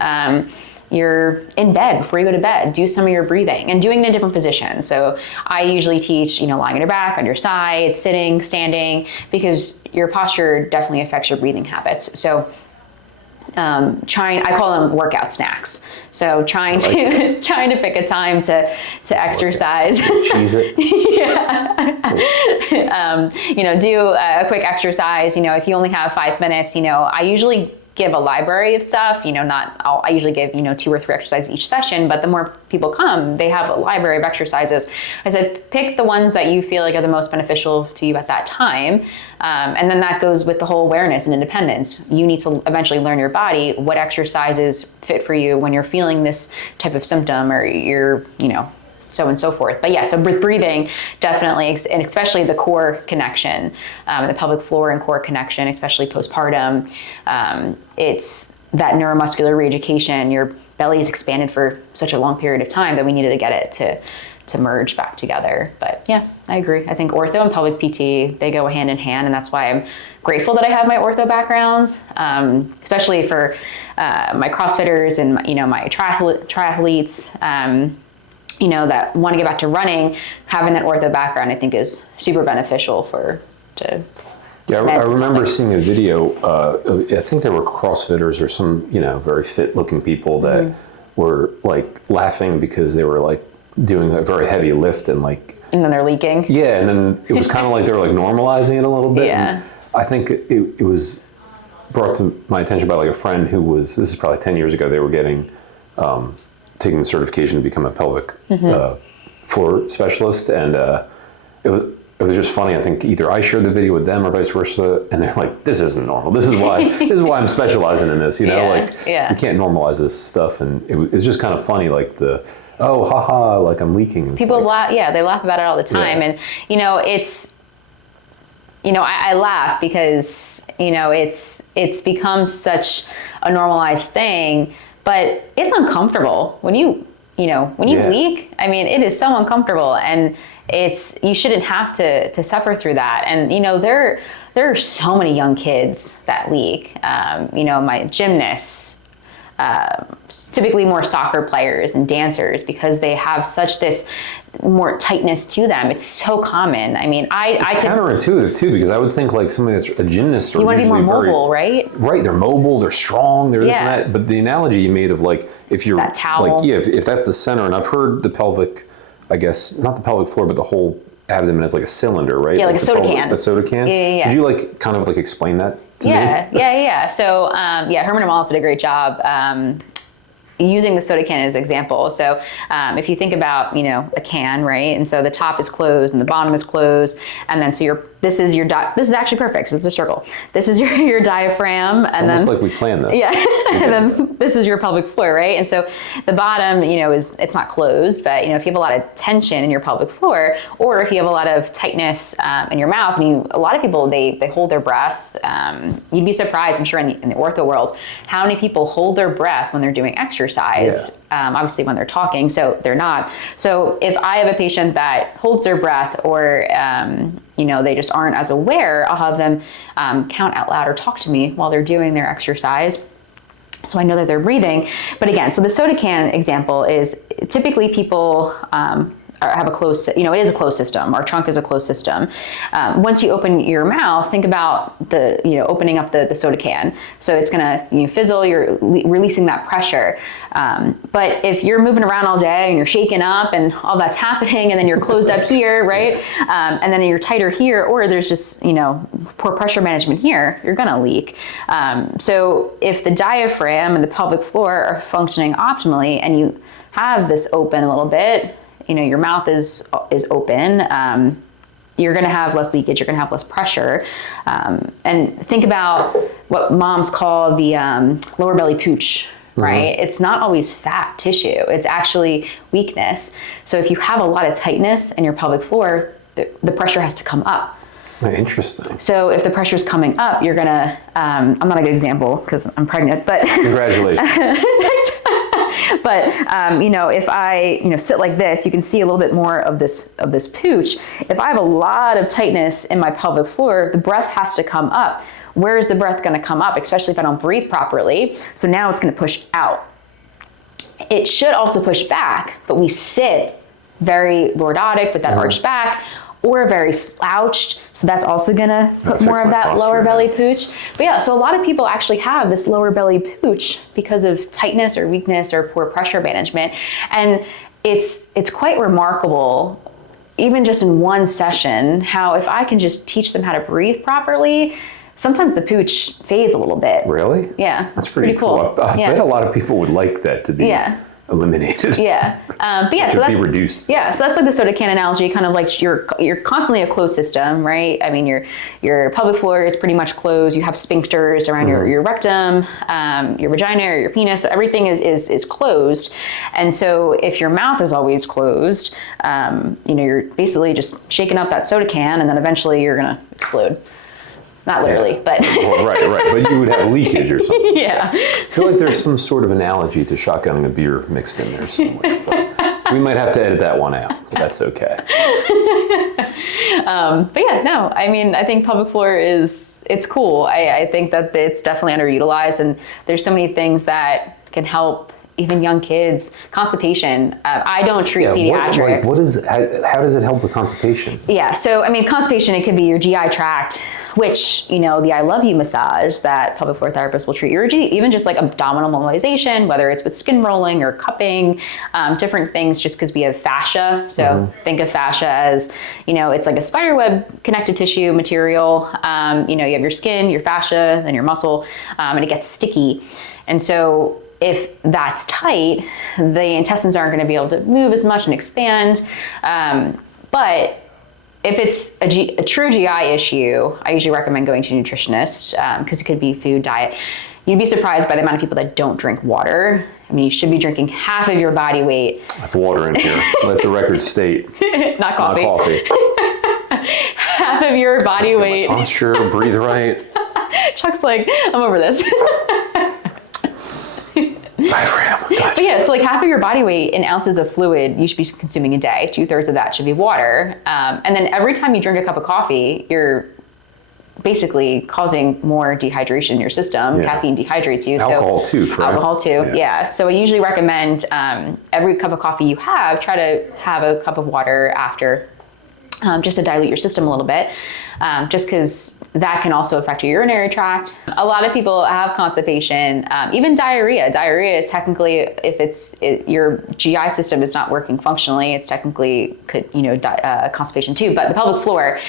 You're in bed before you go to bed, do some of your breathing and doing it in different positions. So I usually teach, lying on your back, on your side, sitting, standing, because your posture definitely affects your breathing habits. So I call them workout snacks. So trying to pick a time to exercise. Cheese it. Do a quick exercise. If you only have 5 minutes, I usually give a library of stuff, I usually give, 2 or 3 exercises each session, but the more people come, they have a library of exercises. I said, pick the ones that you feel like are the most beneficial to you at that time. And then that goes with the whole awareness and independence. You need to eventually learn your body, what exercises fit for you when you're feeling this type of symptom, or you're, so on and so forth. But yeah, so with breathing, definitely, and especially the core connection, the pelvic floor and core connection, especially postpartum, it's that neuromuscular reeducation. Your belly is expanded for such a long period of time that we needed to get it to merge back together. But yeah, I agree. I think ortho and pelvic PT, they go hand in hand, and that's why I'm grateful that I have my ortho backgrounds, especially for my CrossFitters and my triathletes. That want to get back to running, having that ortho background, I think, is super beneficial Yeah, I remember seeing a video. I think they were CrossFitters or some, very fit-looking people that were like laughing because they were like doing a very heavy lift and then they're leaking. Yeah, and then it was kind of like they were like normalizing it a little bit. Yeah. And I think it was brought to my attention by like a friend who was. This is probably 10 years ago. They were getting. Taking the certification to become a pelvic floor specialist, and it was just funny. I think either I shared the video with them or vice versa, and they're like, "This isn't normal. This is why I'm specializing in this." You can't normalize this stuff, and it was just kind of funny, like haha, like I'm leaking. People laugh. Yeah, they laugh about it all the time, and it's. I laugh because it's become such a normalized thing. But it's uncomfortable when you leak. I mean, it is so uncomfortable, and you shouldn't have to suffer through that. And there are so many young kids that leak. My gymnasts, typically more soccer players and dancers, because they have such this more tightness to them. It's so common. I mean, it's counterintuitive too, because I would think like somebody that's a gymnast or you want to be more mobile, right? Right, they're mobile, they're strong, they're this and that. But the analogy you made of like if you're that towel, if that's the center, and I've heard the pelvic, I guess not the pelvic floor, but the whole abdomen is like a cylinder, right? Yeah, like a soda can. A soda can. Yeah. Could you kind of explain that to me? Yeah. So Herman and Wallace did a great job. Using the soda can as an example. So if you think about, a can, right? And so the top is closed and the bottom is closed. And then this is actually perfect. It's a circle. This is your diaphragm. It's almost like we planned this. Yeah. And then this is your pelvic floor, right? And so the bottom, it's not closed, but if you have a lot of tension in your pelvic floor, or if you have a lot of tightness in your mouth, and a lot of people, they hold their breath. You'd be surprised, I'm sure, in the ortho world, how many people hold their breath when they're doing exercise. Obviously when they're talking, so they're not. So if I have a patient that holds their breath, or they just aren't as aware, I'll have them count out loud or talk to me while they're doing their exercise, so I know that they're breathing. But again, so the soda can example is typically people have a closed, it is a closed system. Our trunk is a closed system. Once you open your mouth, think about opening up the soda can. So it's gonna fizzle, you're releasing that pressure. But if you're moving around all day and you're shaking up and all that's happening, and then you're closed up here, right? And then you're tighter here, or there's just, poor pressure management here, you're gonna leak. So if the diaphragm and the pelvic floor are functioning optimally and you have this open a little bit, your mouth is open, you're going to have less leakage, you're going to have less pressure. And think about what moms call the lower belly pooch, right? Mm-hmm. It's not always fat tissue, it's actually weakness. So if you have a lot of tightness in your pelvic floor, the pressure has to come up. Interesting. So if the pressure is coming up, you're going to, I'm not a good example because I'm pregnant, but. Congratulations. But, if I, sit like this, you can see a little bit more of this pooch. If I have a lot of tightness in my pelvic floor, the breath has to come up. Where is the breath going to come up, especially if I don't breathe properly? So now it's going to push out. It should also push back, but we sit very lordotic with that arched back, or very slouched. So that's also gonna put more of that posture, lower belly pooch. But yeah, so a lot of people actually have this lower belly pooch because of tightness or weakness or poor pressure management. And it's quite remarkable, even just in one session, how if I can just teach them how to breathe properly, sometimes the pooch fades a little bit. Really? Yeah. That's pretty cool. I bet a lot of people would like that to be eliminated. Yeah. But yeah, so that's be reduced. Yeah. So that's like the soda can analogy, kind of like you're constantly a closed system, right? I mean, your pelvic floor is pretty much closed. You have sphincters around your rectum, your vagina or your penis. So everything is closed. And so if your mouth is always closed, you're basically just shaking up that soda can, and then eventually you're going to explode. Not literally, but. Well, right. But you would have leakage or something. Yeah. I feel like there's some sort of analogy to shotgunning a beer mixed in there somewhere. But we might have to edit that one out, but that's okay. But yeah, no, I mean, I think pelvic floor it's cool. I think that it's definitely underutilized, and there's so many things that can help even young kids. Constipation. I don't treat pediatrics. How does it help with constipation? Yeah, so I mean, constipation, it could be your GI tract, which, the I love you massage that pelvic floor therapists will treat you, or even just like abdominal mobilization, whether it's with skin rolling or cupping, different things, just because we have fascia. So think of fascia as, it's like a spider web connective tissue material. You have your skin, your fascia, then your muscle, and it gets sticky. And so if that's tight, the intestines aren't going to be able to move as much and expand. But if it's a true GI issue, I usually recommend going to a nutritionist, because it could be food, diet. You'd be surprised by the amount of people that don't drink water. I mean, you should be drinking half of your body weight. I have water in here. Let the record state. Not coffee. Half of your body weight. Posture, breathe right. Chuck's like, I'm over this. Diaphragm. Gotcha. But yeah, so like half of your body weight in ounces of fluid you should be consuming a day. 2/3 of that should be water. And then every time you drink a cup of coffee, you're basically causing more dehydration in your system. Yeah. Caffeine dehydrates you. Alcohol too, correct? Alcohol too, yeah. So I usually recommend every cup of coffee you have, try to have a cup of water after, just to dilute your system a little bit, just because that can also affect your urinary tract. A lot of people have constipation, even diarrhea. Diarrhea is technically, if your GI system is not working functionally, it's technically constipation too. But the pelvic floor,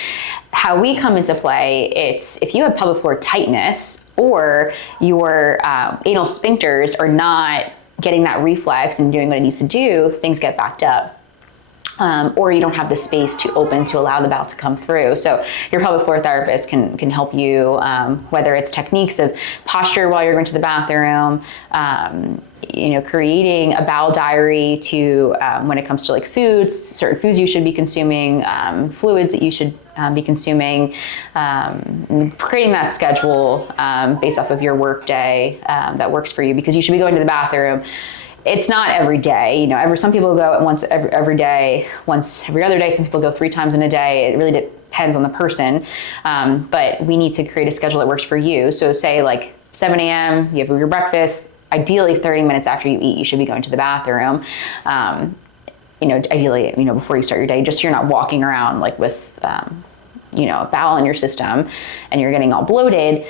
how we come into play, it's if you have pelvic floor tightness or your anal sphincters are not getting that reflex and doing what it needs to do, things get backed up. Or you don't have the space to open to allow the bowel to come through. So your pelvic floor therapist can help you, whether it's techniques of posture while you're going to the bathroom, creating a bowel diary to when it comes to like foods, certain foods you should be consuming, fluids that you should be consuming, creating that schedule based off of your work day that works for you, because you should be going to the bathroom. It's not every day, some people go once every day, once every other day. Some people go 3 times in a day. It really depends on the person. But we need to create a schedule that works for you. So say like 7 a.m., you have your breakfast, ideally 30 minutes after you eat, you should be going to the bathroom. Ideally, before you start your day, just so you're not walking around like with, a bowel in your system and you're getting all bloated.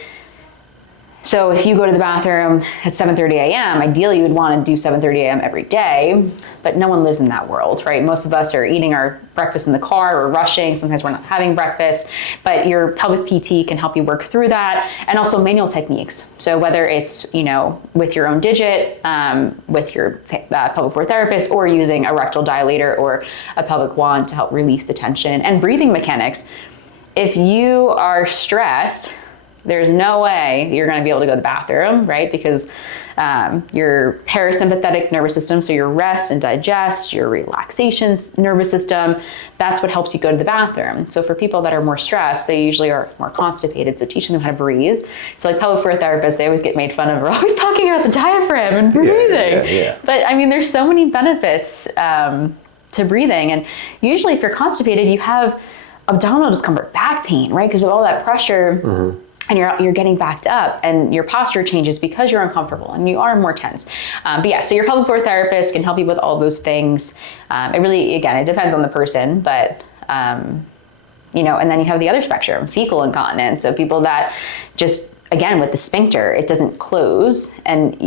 So if you go to the bathroom at 7:30 a.m., ideally you would want to do 7:30 a.m. every day, but no one lives in that world, right? Most of us are eating our breakfast in the car, we're rushing, sometimes we're not having breakfast, but your pelvic PT can help you work through that, and also manual techniques. So whether it's, with your own digit, with your pelvic floor therapist, or using a rectal dilator or a pelvic wand to help release the tension, and breathing mechanics. If you are stressed, there's no way you're going to be able to go to the bathroom, right? Because your parasympathetic nervous system, so your rest and digest, your relaxation nervous system, that's what helps you go to the bathroom. So for people that are more stressed, they usually are more constipated. So teaching them how to breathe. I feel like pelvic floor therapists, they always get made fun of. We're always talking about the diaphragm and breathing. Yeah. But I mean, there's so many benefits to breathing. And usually if you're constipated, you have abdominal discomfort, back pain, right? Because of all that pressure. And you're getting backed up, and your posture changes because you're uncomfortable and you are more tense. But yeah, so your pelvic floor therapist can help you with all those things. It really, again, it depends on the person, but and then you have the other spectrum, fecal incontinence. So people that just, again, with the sphincter, it doesn't close, and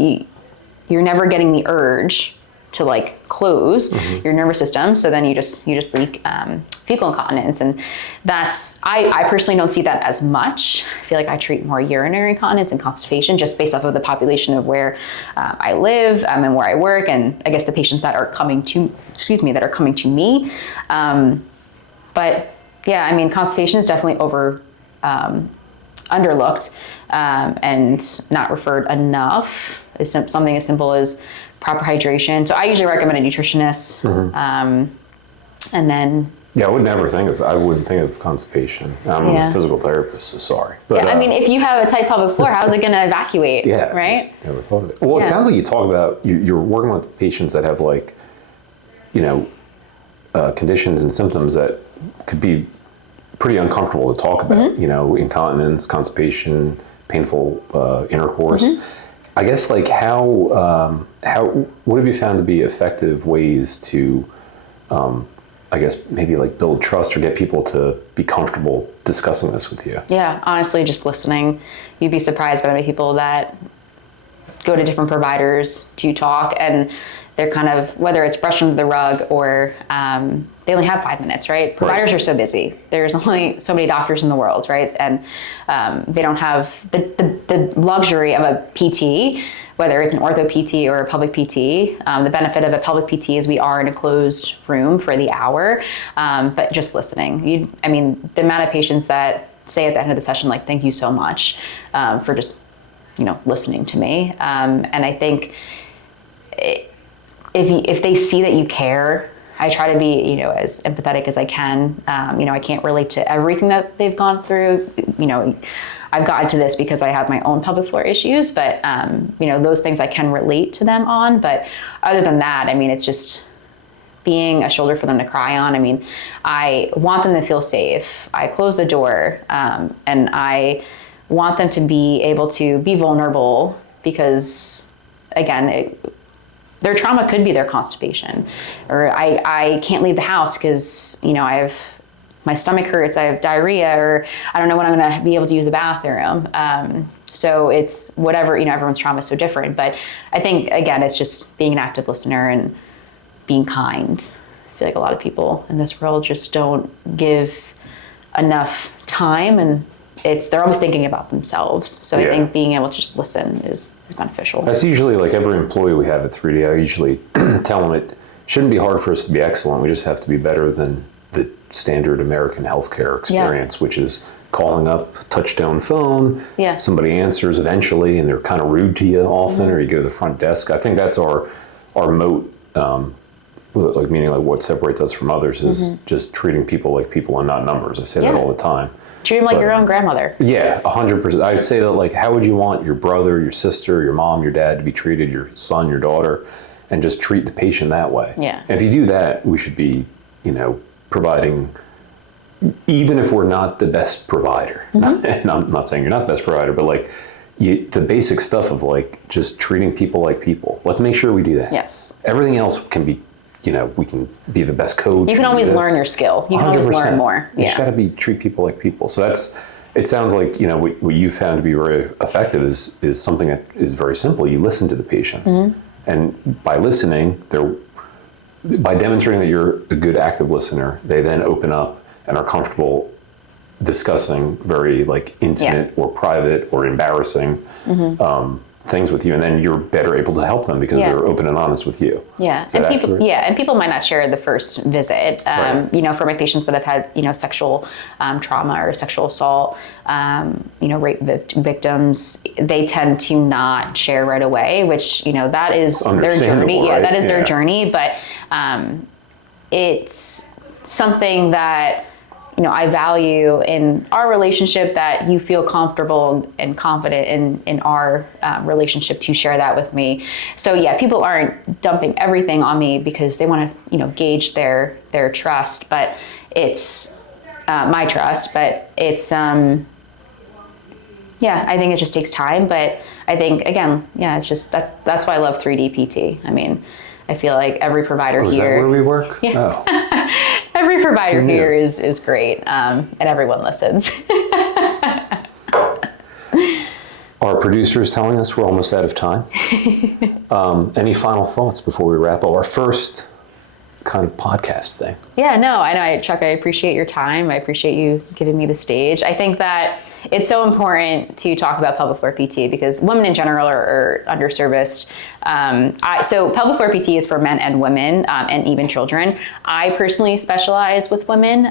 you're never getting the urge to close your nervous system. So then you just leak fecal incontinence. And that's, I personally don't see that as much. I feel like I treat more urinary incontinence and constipation just based off of the population of where I live and where I work. And I guess the patients that are coming to me. But yeah, I mean, constipation is definitely underlooked and not referred enough. Is something as simple as proper hydration. So I usually recommend a nutritionist, and then. Yeah, I wouldn't think of constipation. I'm a physical therapist, so sorry. But, I mean, if you have a tight pelvic floor, how's it going to evacuate? Yeah, right. Never thought of it. Well, it sounds like you talk about you're working with patients that have conditions and symptoms that could be pretty uncomfortable to talk about. Incontinence, constipation, painful intercourse. I guess how what have you found to be effective ways to I guess maybe build trust or get people to be comfortable discussing this with you? Yeah, honestly, just listening. You'd be surprised by the many people that go to different providers to talk, and they're kind of, whether it's brushed under the rug or they only have 5 minutes, right? Providers are so busy. There's only so many doctors in the world, right? And they don't have the luxury of a PT, whether it's an ortho PT or a pelvic PT. The benefit of a pelvic PT is we are in a closed room for the hour, but just listening. The amount of patients that say at the end of the session, thank you so much for just, listening to me. And I think if they see that you care, I try to be, as empathetic as I can. I can't relate to everything that they've gone through. I've gotten to this because I have my own pelvic floor issues, but those things I can relate to them on. But other than that, it's just being a shoulder for them to cry on. I want them to feel safe. I close the door, and I want them to be able to be vulnerable because, again, their trauma could be their constipation, or I can't leave the house because, my stomach hurts, I have diarrhea, or I don't know when I'm going to be able to use the bathroom. So it's whatever, everyone's trauma is so different. But I think, again, it's just being an active listener and being kind. I feel like a lot of people in this world just don't give enough time, and they're always thinking about themselves. So I think being able to just listen is beneficial. That's usually every employee we have at 3D. I usually tell them it shouldn't be hard for us to be excellent. We just have to be better than the standard American healthcare experience, which is calling up, touch-tone phone. Yeah. Somebody answers eventually, and they're kind of rude to you often, or you go to the front desk. I think that's our moat. Meaning what separates us from others is just treating people like people and not numbers. I say that all the time. Treat them like your own grandmother. Yeah, 100%. I say that how would you want your brother, your sister, your mom, your dad to be treated, your son, your daughter, and just treat the patient that way. Yeah. And if you do that, we should be, providing, even if we're not the best provider. And I'm not saying you're not the best provider, but the basic stuff of just treating people like people. Let's make sure we do that. Yes. Everything else can be, we can be the best coach. You can always learn your skill. You can always learn more. You just got to treat people like people. So it sounds like, you know, what you found to be very effective is something that is very simple. You listen to the patients, and by listening, by demonstrating that you're a good active listener, they then open up and are comfortable discussing very like intimate or private or embarrassing things with you, and then you're better able to help them because they're open and honest with you. Yeah, and people might not share the first visit. You know, for my patients that have had, you know, sexual trauma or sexual assault, you know, rape victims, they tend to not share right away, which, you know, that is their journey. Yeah, that is their journey, but it's something that, you know, I value in our relationship, that you feel comfortable and confident in our relationship to share that with me. So yeah, people aren't dumping everything on me because they want to, you know, gauge their trust, but it's my trust, but it's, yeah, I think it just takes time, but I think, again, yeah, it's just, that's why I love 3D PT. I mean, I feel like every provider Is here. that where we work? Yeah. Oh. Every provider here is great, and everyone listens. Our producer is telling us we're almost out of time. Any final thoughts before we wrap up our first kind of podcast thing? Yeah, no, I know, Chuck, I appreciate your time. I appreciate you giving me the stage. I think that it's so important to talk about pelvic floor PT because women in general are underserviced. So pelvic floor PT is for men and women, and even children. I personally specialize with women,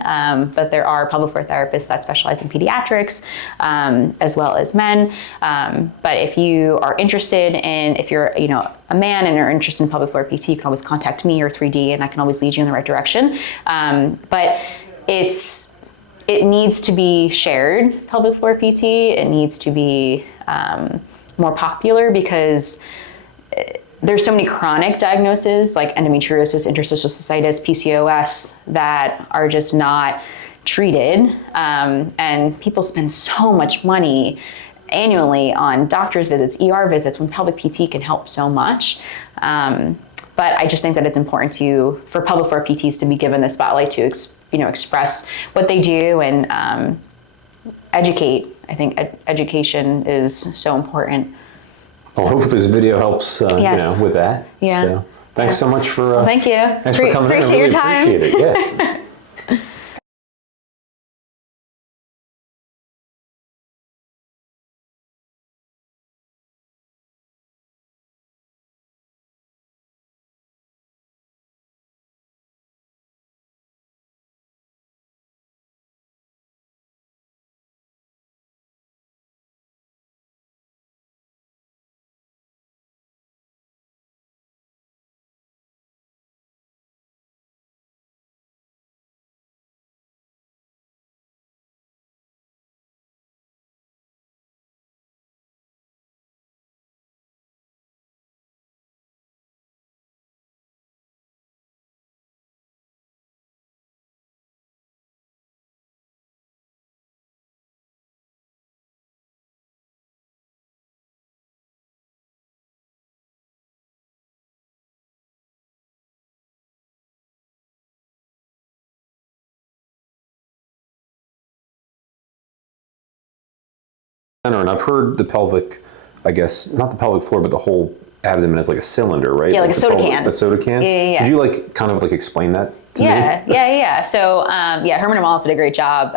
but there are pelvic floor therapists that specialize in pediatrics, as well as men. But if you are interested in, if you're, you know, a man and are interested in pelvic floor PT, you can always contact me or 3D, and I can always lead you in the right direction. But it needs to be shared, pelvic floor PT. It needs to be more popular because there's so many chronic diagnoses like endometriosis, interstitial cystitis, PCOS that are just not treated. And people spend so much money annually on doctor's visits, ER visits, when pelvic PT can help so much. But I just think that it's important for pelvic floor PTs to be given the spotlight to express what they do and educate. I think education is so important. Well, hopefully this video helps you know, with that. Yeah. So, thanks so much for well, thank you. Thanks for coming in. I really your time. appreciate it. Yeah. And I've heard the pelvic, I guess, not the pelvic floor, but the whole abdomen is like a cylinder, right? Yeah, like a soda can. A soda can? Yeah. Could you like kind of like explain that to me? Yeah. So, Herman and Wallace did a great job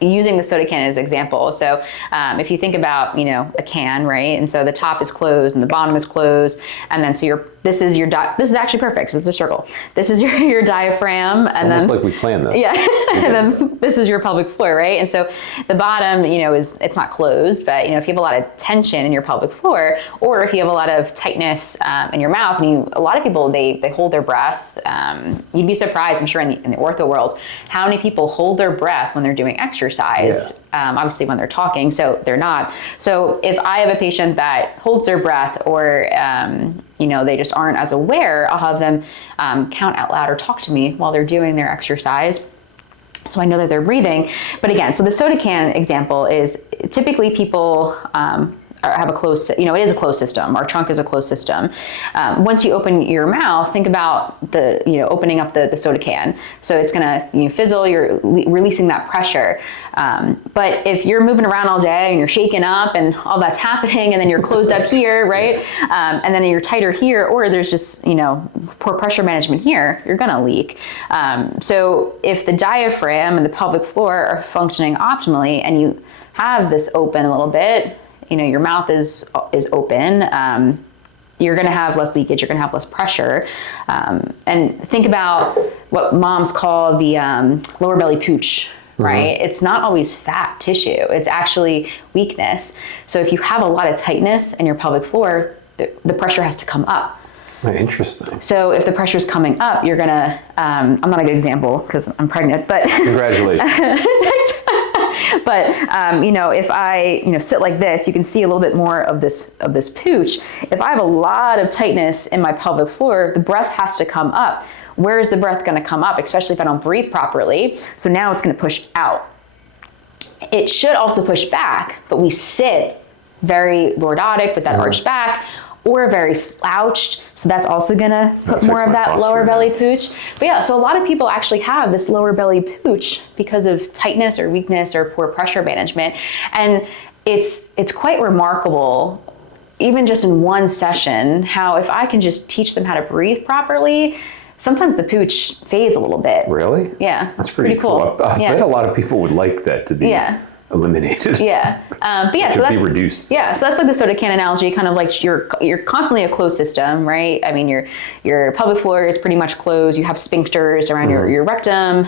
using the soda can as an example. So if you think about, you know, a can, right? And so the top is closed and the bottom is closed. And then so this is this is actually perfect. So it's a circle. This is your diaphragm. And almost then, like we planned this. Yeah. And then this is your pelvic floor, right? And so the bottom, you know, it's not closed, but, you know, if you have a lot of tension in your pelvic floor, or if you have a lot of tightness in your mouth, and a lot of people, they hold their breath. You'd be surprised, I'm sure, in the ortho world, how many people hold their breath when they're doing exercise. Yeah. Obviously when they're talking, so they're not. So if I have a patient that holds their breath, or you know, they just aren't as aware, I'll have them count out loud or talk to me while they're doing their exercise, so I know that they're breathing. But again, so the soda can example is typically people have a closed, it is a closed system. Our trunk is a closed system. Once you open your mouth, think about opening up the soda can. So it's gonna fizzle, you're releasing that pressure. But if you're moving around all day and you're shaking up and all that's happening, and then you're closed up here, right? And then you're tighter here, or there's just, poor pressure management here, you're gonna leak. So if the diaphragm and the pelvic floor are functioning optimally and you have this open a little bit, your mouth is open, you're going to have less leakage, you're going to have less pressure. And think about what moms call the lower belly pooch, right? Mm-hmm. It's not always fat tissue, it's actually weakness. So if you have a lot of tightness in your pelvic floor, the pressure has to come up. Interesting. So if the pressure is coming up, you're going to, I'm not a good example because I'm pregnant, but. Congratulations. But if I sit like this, you can see a little bit more of this pooch. If I have a lot of tightness in my pelvic floor, the breath has to come up. Where is the breath going to come up, especially if I don't breathe properly? So now it's going to push out. It should also push back, but we sit very lordotic with that arched back, or very slouched. So that's also gonna put more of that lower belly pooch. But yeah, so a lot of people actually have this lower belly pooch because of tightness or weakness or poor pressure management. And it's quite remarkable, even just in one session, how if I can just teach them how to breathe properly, sometimes the pooch fades a little bit. Really? Yeah. That's pretty cool. I bet a lot of people would like that to be eliminated. Yeah. But yeah, so that's be reduced. Yeah. So that's like the soda can analogy, kind of like you're constantly a closed system, right? I mean, your pelvic floor is pretty much closed. You have sphincters around your rectum.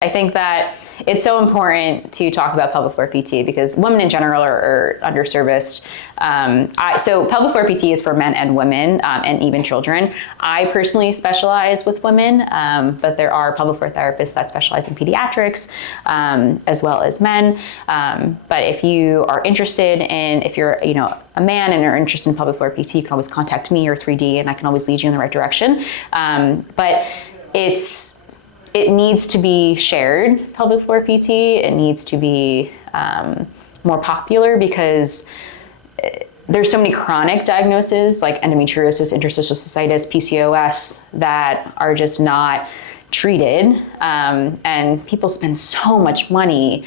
I think that it's so important to talk about pelvic floor PT because women in general are underserviced. So pelvic floor PT is for men and women and even children. I personally specialize with women, but there are pelvic floor therapists that specialize in pediatrics as well as men. But if you are interested in, if you're a man and are interested in pelvic floor PT, you can always contact me or 3D and I can always lead you in the right direction. But it needs to be shared, pelvic floor PT. It needs to be more popular because there's so many chronic diagnoses like endometriosis, interstitial cystitis, PCOS that are just not treated. And people spend so much money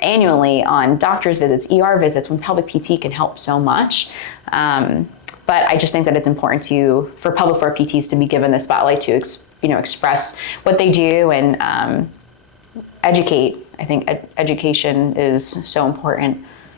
annually on doctor's visits, ER visits, when pelvic PT can help so much. But I just think that it's important for pelvic floor PTs to be given the spotlight to express what they do and educate. I think education is so important.